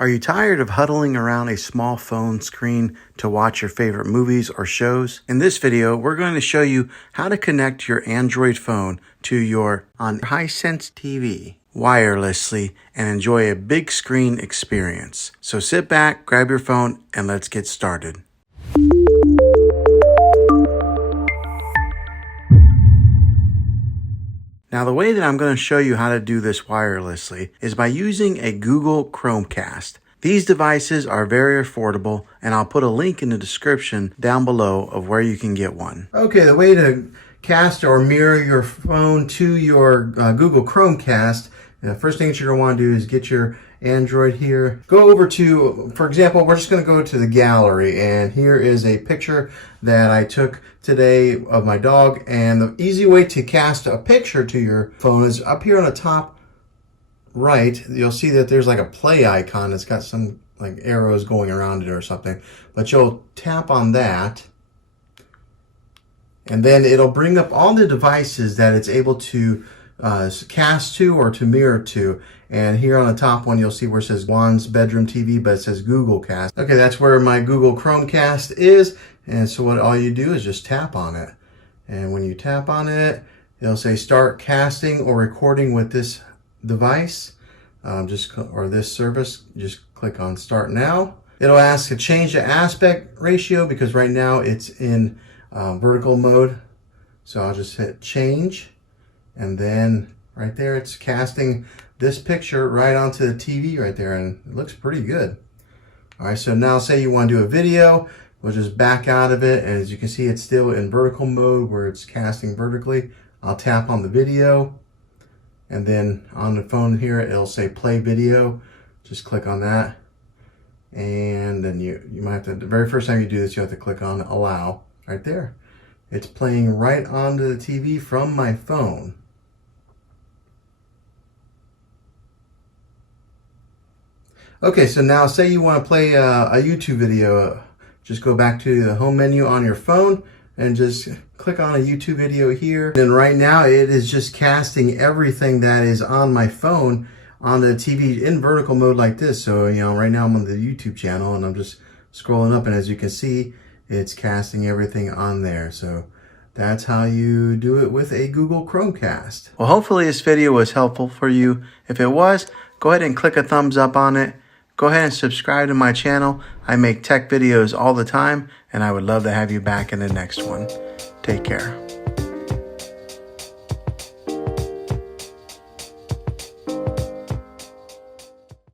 Are you tired of huddling around a small phone screen to watch your favorite movies or shows? In this video, we're going to show you how to connect your Android phone to your Hisense TV wirelessly and enjoy a big screen experience. So sit back, grab your phone, and let's get started. Now, the way that I'm going to show you how to do this wirelessly is by using a Google Chromecast. These devices are very affordable, and I'll put a link in the description down below of where you can get one. Okay, the way to cast or mirror your phone to your Google Chromecast, the first thing that you're going to want to do is get your Android here. Go over to, for example, we're just going to go to the gallery, and here is a picture that I took today of my dog. And the easy way to cast a picture to your phone is up here on the top right. You'll see that there's like a play icon. It's got some like arrows going around it or something, but you'll tap on that, and then it'll bring up all the devices that it's able to cast to or to mirror to. And here on the top one, you'll see where it says Juan's bedroom TV, but it says Google Cast. Okay, that's where my Google Chromecast is. And so what all you do is just tap on it. And when you tap on it, it'll say start casting or recording with this device, or this service. Just click on start now. It'll ask to change the aspect ratio because right now it's in vertical mode. So I'll just hit change. And then right there, it's casting this picture right onto the TV right there, and it looks pretty good. All right, so now say you want to do a video, we'll just back out of it, and as you can see, it's still in vertical mode where it's casting vertically. I'll tap on the video, and then on the phone here, it'll say play video. Just click on that, and then you might have to, the very first time you do this, you have to click on allow right there. It's playing right onto the TV from my phone. Okay, so now say you want to play a YouTube video. Just go back to the home menu on your phone and just click on a YouTube video here. And right now it is just casting everything that is on my phone on the TV in vertical mode like this. So, you know, right now I'm on the YouTube channel and I'm just scrolling up, and as you can see, it's casting everything on there. So that's how you do it with a Google Chromecast. Well, hopefully this video was helpful for you. If it was, go ahead and click a thumbs up on it. Go ahead and subscribe to my channel. I make tech videos all the time, and I would love to have you back in the next one. Take care.